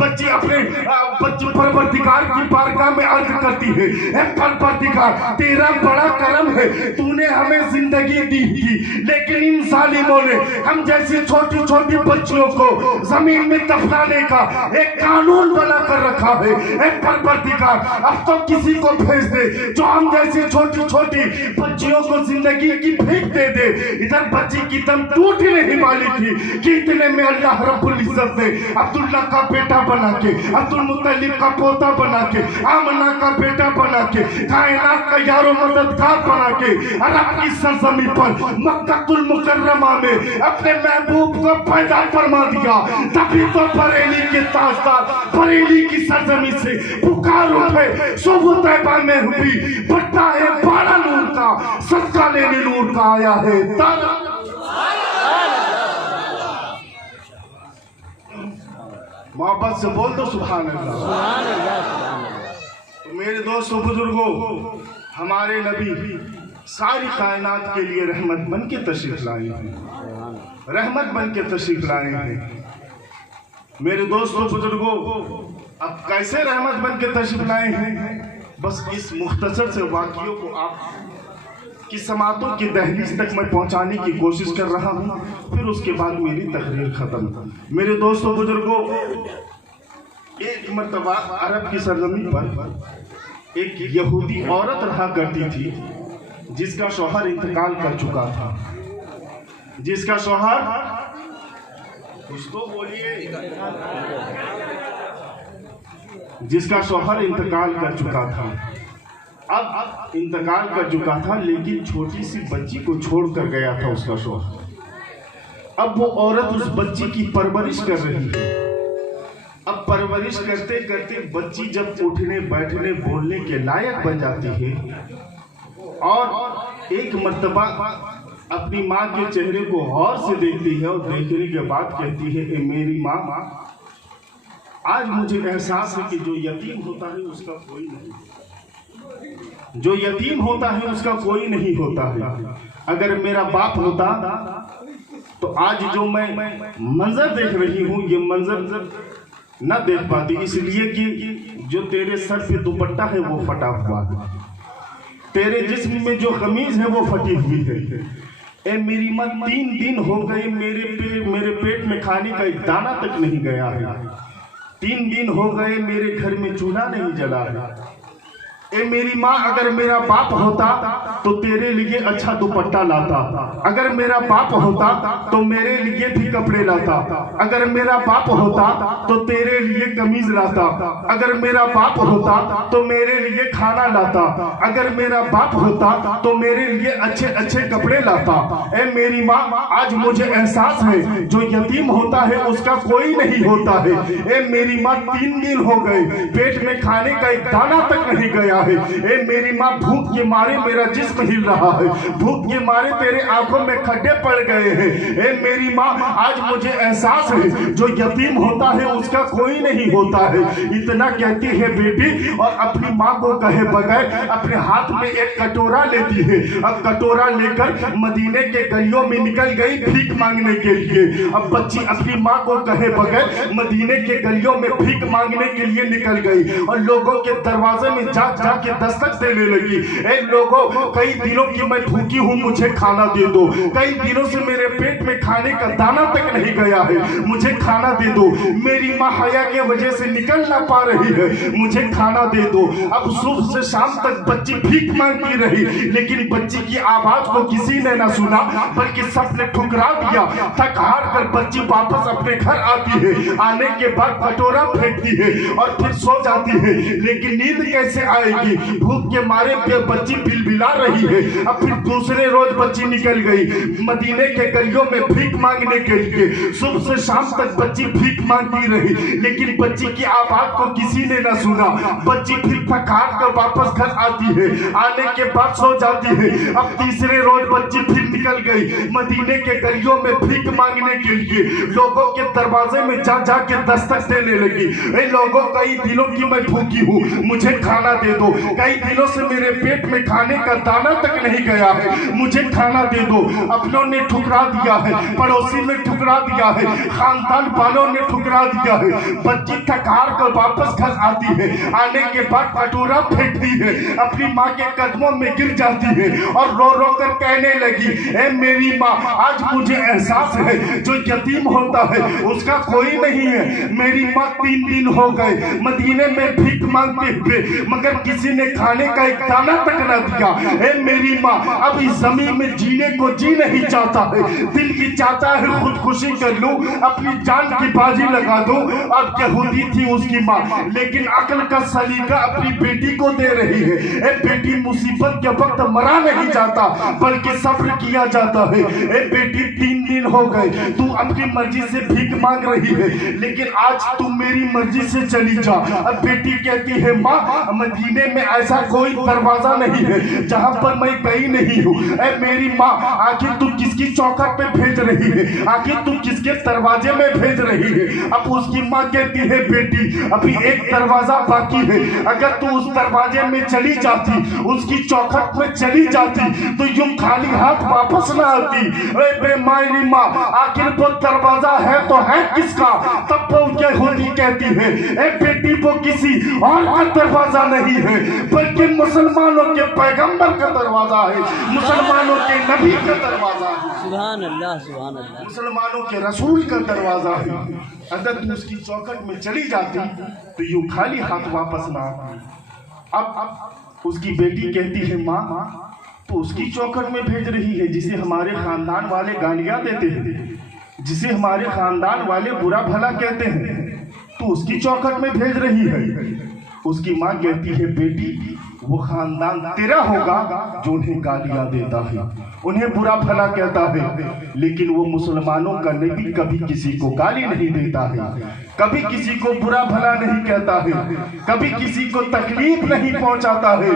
बच्ची परवरदिगार की बारगाह में अर्ज करती है, ए परवरदिगार, तेरा बड़ा करम है, तूने हमें जिंदगी दी थी, लेकिन इन जालिमों ने हम जैसी छोटी छोटी बच्चियों को जमीन में दफनाने का एक कानून बना कर रखा है। ए परवरदिगार, अब तो किसी को भेज दे जो हम जैसी छोटी छोटी बच्चियों को जिंदगी की भीख दे दे। इधर बच्ची की दम टूट नहीं वाली थी कि इतने में अल्लाह रब्बुल इज्जत ने अब्दुल्ला का बेटा बना के, अब्दुल मुत्तलिब का पोता बना के, आमना का बेटा बना के, कायनात का यारो मददगार बना के अरब की सरजमी पर मक्कातुल मुकर्रमा में अपने महबूब को पैदा फरमा दिया। तभी तो बरेली के ताजदार बरेली की सरजमी से पुकार उठे, सुबह तैबा में हुई बढ़ता है बारह नूर का, सदका लेने नूर का आया है तारा। मोहब्बत से बोल दो सुभान अल्लाह। तो मेरे दोस्तों बुजुर्गों, हमारे नबी सारी कायनात के लिए रहमत बन के तशरीफ लाए हैं, रहमत बन के तशरीफ लाए हैं। मेरे दोस्तों बुजुर्गों, अब कैसे रहमत बन के तशरीफ लाए हैं, बस इस मुख्तसर से वाक़ियों को आप की समातों की दहलीज तक मैं पहुंचाने की कोशिश कर रहा हूं, फिर उसके बाद मेरी तकरीर खत्म। मेरे दोस्तों बुजुर्गों, एक मर्तबा अरब की सरजमी पर एक यहूदी औरत रहा करती थी जिसका शौहर इंतकाल कर चुका था, जिसका शौहर, कुछ तो बोलिए, जिसका शौहर इंतकाल कर चुका था। अब इंतकाल कर चुका था, लेकिन छोटी सी बच्ची को छोड़ कर गया था उसका शौहर। अब वो औरत उस बच्ची की परवरिश कर रही है। अब परवरिश करते करते बच्ची जब उठने बैठने बोलने के लायक बन जाती है और एक मर्तबा अपनी माँ के चेहरे को गौर से देखती है और देखने के बाद कहती है, ए मेरी माँ, आज मुझे एहसास है कि जो यतीम होता है उसका कोई नहीं, जो यतीम होता है उसका कोई नहीं होता है। अगर मेरा बाप होता तो आज जो मैं मंजर देख रही हूँ ये मंजर न देख पाती, इसलिए कि जो तेरे सर पे दुपट्टा है वो फटा हुआ है, तेरे जिस्म में जो कमीज है वो फटी हुई है। ए मेरी माँ, 3 दिन हो गए मेरे पेट में खाने का एक दाना तक नहीं गया है, 3 दिन हो गए मेरे घर में चूल्हा नहीं जला है। ए मेरी माँ, अगर मेरा बाप होता तो तेरे लिए अच्छा दुपट्टा लाता, अगर मेरा बाप होता तो मेरे लिए भी कपड़े लाता, अगर मेरा बाप होता तो तेरे लिए कमीज लाता, अगर मेरा बाप होता तो मेरे लिए खाना लाता, अगर मेरा बाप होता तो मेरे लिए अच्छे अच्छे कपड़े लाता। ए मेरी माँ, आज मुझे एहसास है जो यतीम होता है उसका कोई नहीं होता है। ए मेरी माँ, 3 दिन हो गए पेट में खाने का एक दाना तक नहीं गया है। ए मेरी माँ, भूख के मारे मेरा जिस्म हिल रहा है, भूख के मारे तेरे आंखों में खड्डे पड़ गए हैं। ए मेरी माँ, आज मुझे एहसास है जो यतीम होता है उसका कोई नहीं होता है। इतना कहती है बेटी और अपनी माँ को कहे बगैर अपने हाथ में एक कटोरा लेती है। अब कटोरा लेकर मदीने के गलियों में निकल गई भीख मांगने के लिए। अब बच्ची अपनी माँ को कहे बगैर मदीने के गलियों में भीख मांगने के लिए निकल गई और लोगों के दरवाजे में जा जा के दस्तक देने लगी। ए लोगों, कई दिनों की मैं भूखी हूँ, मुझे खाना दे दो। कई दिनों से मेरे पेट में खाने का दाना तक नहीं गया है, मुझे खाना दे दो। मेरी माँ हया के वजह से निकल ना पा रही है, मुझे खाना दे दो। अब सुबह से शाम तक बच्ची भीख मांगती रही, लेकिन बच्ची की आवाज को किसी ने ना सुना, बल्कि सबने ठुकरा दिया। थक हार कर बच्ची वापस अपने घर आती है। आने के बाद कटोरा फेंकती है और फिर सो जाती है। लेकिन नींद कैसे आएगी? भूख के मारे पे बच्ची बिलबिला रही है। अब फिर दूसरे रोज बच्ची निकल गई मदीने के गलियों में भीख मांगने के लिए। सुबह से शाम तक बच्ची भीख मांगती रही, लेकिन बच्ची की आवाज को किसी ने ना सुना। बच्ची फिर थक हार कर वापस घर आती है। आने के बाद सो जाती है। अब तीसरे रोज बच्ची फिर निकल गई मदीने के गलियों में भीख मांगने के लिए। लोगों के दरवाजे में जा जा के दस्तक देने लगी। ए लोगों, कई दिनों की मैं भूखी हूँ, मुझे खाना दे दो। कई दिनों से मेरे पेट में खाने का दाना तक नहीं गया है, मुझे खाना दे दो। अपनों ने ठुकरा दिया है, पड़ोसी ने ठुकरा दिया है, खानदान वालों ने ठुकरा दिया है। बच्ची थक हार कर वापस घर आती है। आने के बाद कटोरा फेंकती है, अपनी माँ के कदमों में गिर जाती है और रो रो कर कहने लगी, ए मेरी माँ, आज मुझे एहसास है जो यतीम होता है उसका कोई नहीं है। मेरी माँ 3 दिन हो गए मदीने में भीख मांगते हुए, मगर किसी ने खाने का एक दाना तक न दिया। ए मेरी माँ, अब इस जमीन में जीने को जी नहीं चाहता है, दिल की चाहता है खुदकुशी कर लूं, अपनी जान की बाजी लगा दूं। अब यहूदी थी उसकी माँ, लेकिन अक्ल का सलीका अपनी बेटी को दे रही है। ए बेटी, मुसीबत के वक्त मरा नहीं जाता, बल्कि सब्र किया जाता है। ए बेटी, 3 दिन हो गए तू अपनी मर्जी से भीख मांग रही है, लेकिन आज तू मेरी मर्जी से चली जा। अब बेटी कहती है, माँ, मदीने में ऐसा कोई दरवाजा नहीं है जहाँ पर मैं गई नहीं हूँ। ए मेरी माँ, आखिर तू किसकी चौखट पे भेज रही है? आखिर तू किसके दरवाजे में भेज रही है? अब उसकी माँ कहती है, बेटी, अभी एक दरवाजा बाकी है, अगर तू उस दरवाजे में चली जाती, उसकी चौखट में चली जाती, तो यूं खाली हाथ वापस ना आती। बेमारी माँ, आखिर वो दरवाजा है तो है किसका? तब वो यहूदी कहती है, ए बेटी, वो किसी और का दरवाजा नहीं है, बल्कि मुसलमानों के पैगंबर का दरवाजा है, मुसलमानों के नबी का दरवाजा है, सुभान अल्लाह, सुभान अल्लाह, मुसलमानों के रसूल का दरवाजा है। अगर तू उसकी चौखट में चली जाती तो यूं खाली हाथ वापस ना आती। अब उसकी बेटी कहती है, माँ, तो उसकी चौखट में भेज रही है जिसे हमारे खानदान वाले गालियां देते हैं, जिसे हमारे खानदान वाले बुरा भला कहते हैं, तो उसकी चौखट में भेज रही है। उसकी माँ कहती है, बेटी, वो खानदान तेरा होगा जो उन्हें गालियां देता है, उन्हें बुरा भला कहता है, लेकिन वो मुसलमानों का नबी कभी किसी को गाली नहीं देता है, कभी किसी को बुरा भला नहीं कहता है, कभी किसी को तकलीफ नहीं पहुंचाता है।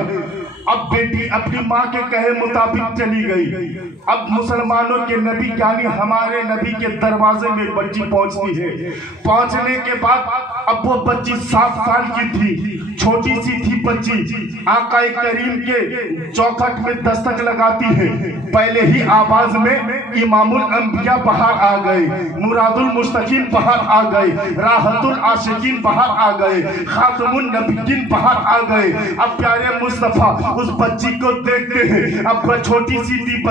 अब बेटी अपनी माँ के कहे मुताबिक चली गई। अब मुसलमानों के नबी यानी हमारे नबी के दरवाजे में बच्ची पहुंचती है। पहुंचने के बाद अब वो बच्ची 7 साल की थी, छोटी सी थी बच्ची। आका करीम के चौखट में दस्तक लगाती है। पहले ही आवाज में इमामुल अंबिया बाहर आ गए, मुरादुल मुस्तकीम बाहर आ गए, राहतुल आशिकीन बाहर आ गए, खातमुन नबीयीन बाहर आ गए। अब प्यारे मुस्तफा उस बच्ची को देखते हैं। अब छोटी सी थी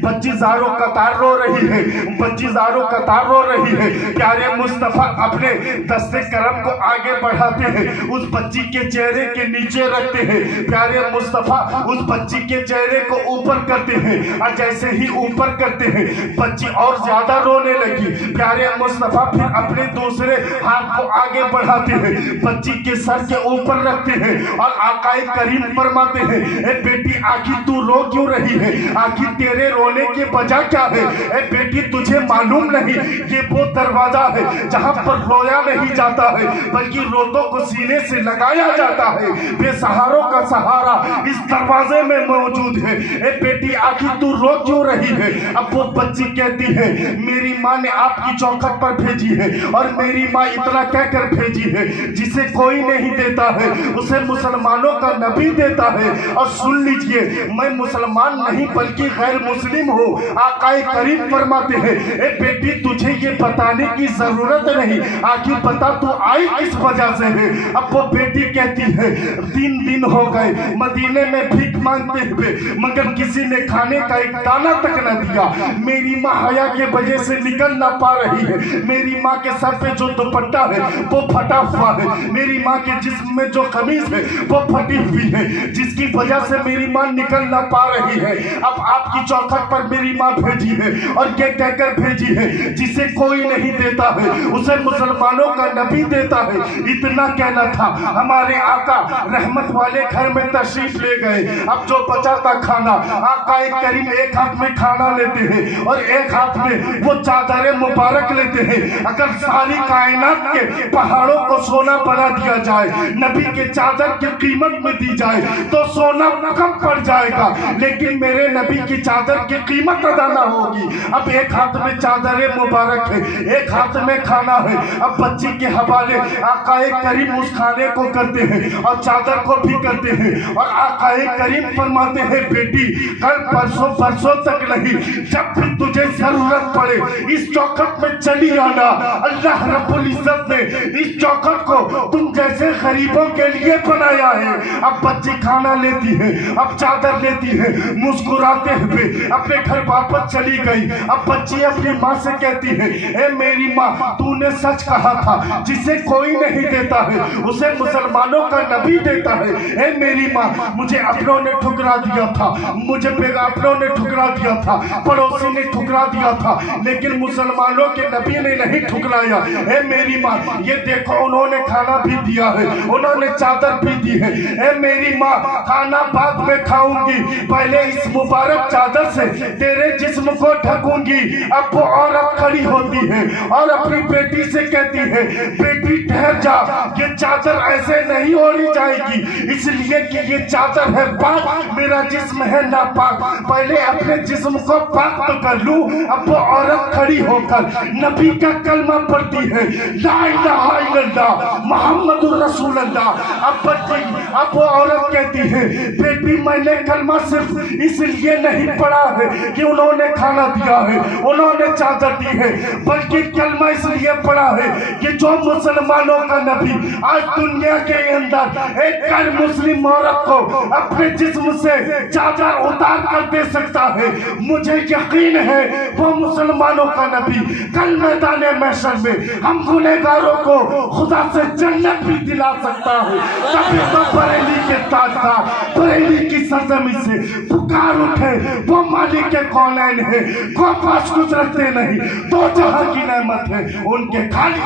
बच्ची ज़ारो कतार रो रही है, बच्ची ज़ारो कतार रो रही है। प्यारे मुस्तफा अपने दस्ते करम को आगे बढ़ाते हैं, उस बच्ची के चेहरे के नीचे रखते हैं। प्यारे मुस्तफा उस बच्ची के चेहरे को ऊपर करते हैं, और जैसे ही ऊपर करते हैं बच्ची और ज्यादा रोने लगी। प्यारे मुस्तफा फिर अपने दूसरे हाथ को आगे बढ़ाते हैं, बच्ची के सर के ऊपर रखते हैं और आकाए करीम फरमाते हैं, ए बेटी, आखिर तू रो क्यों रही है? आखिर तेरे रोने के वजह क्या है? ए बेटी, तुझे मालूम नहीं ये वो दरवाजा है जहां पर रोया नहीं जाता है, बल्कि रोतों को सीने से लगाया जाता है। बेसहारों का सहारा इस दरवाजे में मौजूद है। ए बेटी, आखिर तू रो क्यों रही है? अब वो बच्ची कहती है, मेरी माँ ने आपकी चौखट पर भेजी है, और मेरी माँ इतना कहकर भेजी है, जिसे कोई नहीं देता है उसे मुसलमानों का नबी देता है। और सुन लीजिए, मैं मुसलमान नहीं बल्कि गैर मुस्लिम हूँ। आकाए करीम फरमाते हैं, ए बेटी, तुझे ये बताने की जरूरत नहीं, आखिर बता तू आई किस वजह से है। अब वो बेटी कहती है 3 दिन हो गए मदीने में भीख मांगते हुए, मगर किसी ने खाने का एक दाना तक न दिया। मेरी माँ हया के वजह से निकल ना पा रही है। मेरी माँ के सर पे जो दुपट्टा है वो फटा हुआ है। मेरी माँ के जिस्म में जो कमीज है वो फटी हुई है, जिसकी वजह से मेरी माँ निकल ना पा रही है। अब आपकी चौखट पर मेरी माँ भेजी है और ये कहकर भेजी है, जिसे कोई नहीं देता है उसे मुसलमानों का नबी देता है। इतना कहना था। हमारे आका रहमत वाले घर में तशरीफ ले गए। अब जो बचा था खाना, आका करीम एक हाथ में खाना लेते हैं और एक हाथ में वो चादर मुबारक लेते हैं। अगर सारी कायनात के पहाड़ों को सोना बना दिया जाए, नबी के चादर की कीमत में दी जाए तो सोना कम पड़ जाएगा, लेकिन मेरे नबी की चादर की कीमत अदा ना होगी। अब एक हाथ में चादर मुबारक है, एक हाथ में खाना है। अब बच्ची के हवाले आकाए करीम उस खाने को करते हैं और चादर को भी करते हैं और आकाए करीम फरमाते हैं, बेटी कल परसों तक नहीं, जब भी तुझे जरूरत पड़े इस चौखट में चली आना। अल्लाह रब्बुल इज्जत ने इस चौखट को तुम जैसे गरीबों के लिए बनाया है। अब बच्ची खाना लेती है, अब चादर लेती है, मुस्कुराते हुए अपने घर वापस चली गई। अब बच्ची अपनी माँ से कहती है, ए मेरी माँ, तूने सच कहा था, जिसे कोई नहीं देता है उसे मुसलमानों का नबी देता है। ए मेरी माँ, मुझे अपनों ने ठुकरा दिया था, मुझे अपनों ने ठुकरा दिया था, पड़ोसी ने ठुकरा दिया था, लेकिन मुसलमानों के नबी ने नहीं ठुकराया। ए मेरी माँ, ये देखो उन्होंने खाना भी दिया है, उन्होंने चादर भी दी है। ए मेरी माँ, खाना बाद में खाऊंगी, पहले इस मुबारक चादर से तेरे जिस्म को ढकूंगी। अब वो औरत खड़ी होती है और अपनी बेटी से कहती है, बेटी ठहर जा, ये चादर ऐसे नहीं ओढ़ी जाएगी, इसलिए कि ये चादर है पाक, मेरा जिस्म है नापाक, पहले अपने जिस्म को पाक तो कर लूं। अब वो औरत खड़ी होकर नबी का कलमा पढ़ती है, ला इलाहा इल्लल्लाह मुहम्मदुर रसूलुल्लाह। अब वो औरत कहती है, बेटी मैंने कलमा सिर्फ इसलिए नहीं पढ़ा है कि उन्होंने खाना दिया है, उन्होंने चादर दी है, बल्कि कलमा इसलिए पढ़ा है कि जो मुसलमानों का नबी आज दुनिया के अंदर एक गैर मुस्लिम औरत को अपने जिस्म से चादर उतार कर दे सकता है, मुझे यकीन है वो मुसलमानों का नबी कल मैदान महशर में हम गुनहगारों को खुदा से जन्नत भी दिला सकता है। तभी तो बरेली के ताजदार, बरेली की सरजमीन से पुकार उठे, वो मालिक के कौनैन है, कोई पास कुछ रखते नहीं, दो जहां की नेमत है उनके खाली।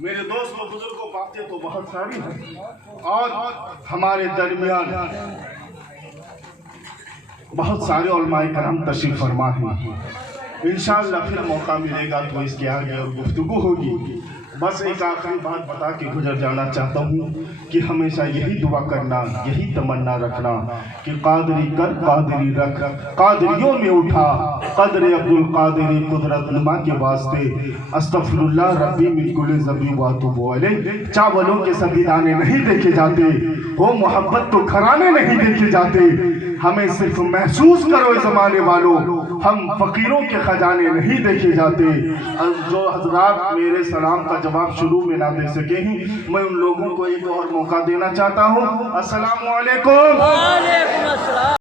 मेरे दोस्तों बुजुर्गों, बातें तो बहुत सारी हैं और हमारे दरमियान बहुत सारे उलमाए करम तशरीफ फरमा हैं। इंशाअल्लाह फिर मौका मिलेगा तो इसके आगे और गुफ्तगू होगी। बस एक आखिरी बात बता के गुजर जाना चाहता हूँ कि हमेशा यही दुआ करना, यही तमन्ना रखना कि कादरी कर कादरी रख, कादरियों में उठा कदर अब्दुल कादरी कुदरत नुमा के वास्ते, अस्तगफिरुल्लाह रब्बी मिन कुल्ली ज़ंबि व अतूबु अलैह। चावलों के सभी दाने नहीं देखे जाते, वो मोहब्बत तो घराने नहीं देखे जाते। हमें सिर्फ महसूस करो ज़माने वालों, हम फकीरों के खजाने नहीं देखे जाते। जो हजरात मेरे सलाम का जवाब शुरू में ना दे सके हैं, मैं उन लोगों को एक और मौका देना चाहता हूँ। अस्सलामु अलैकुम।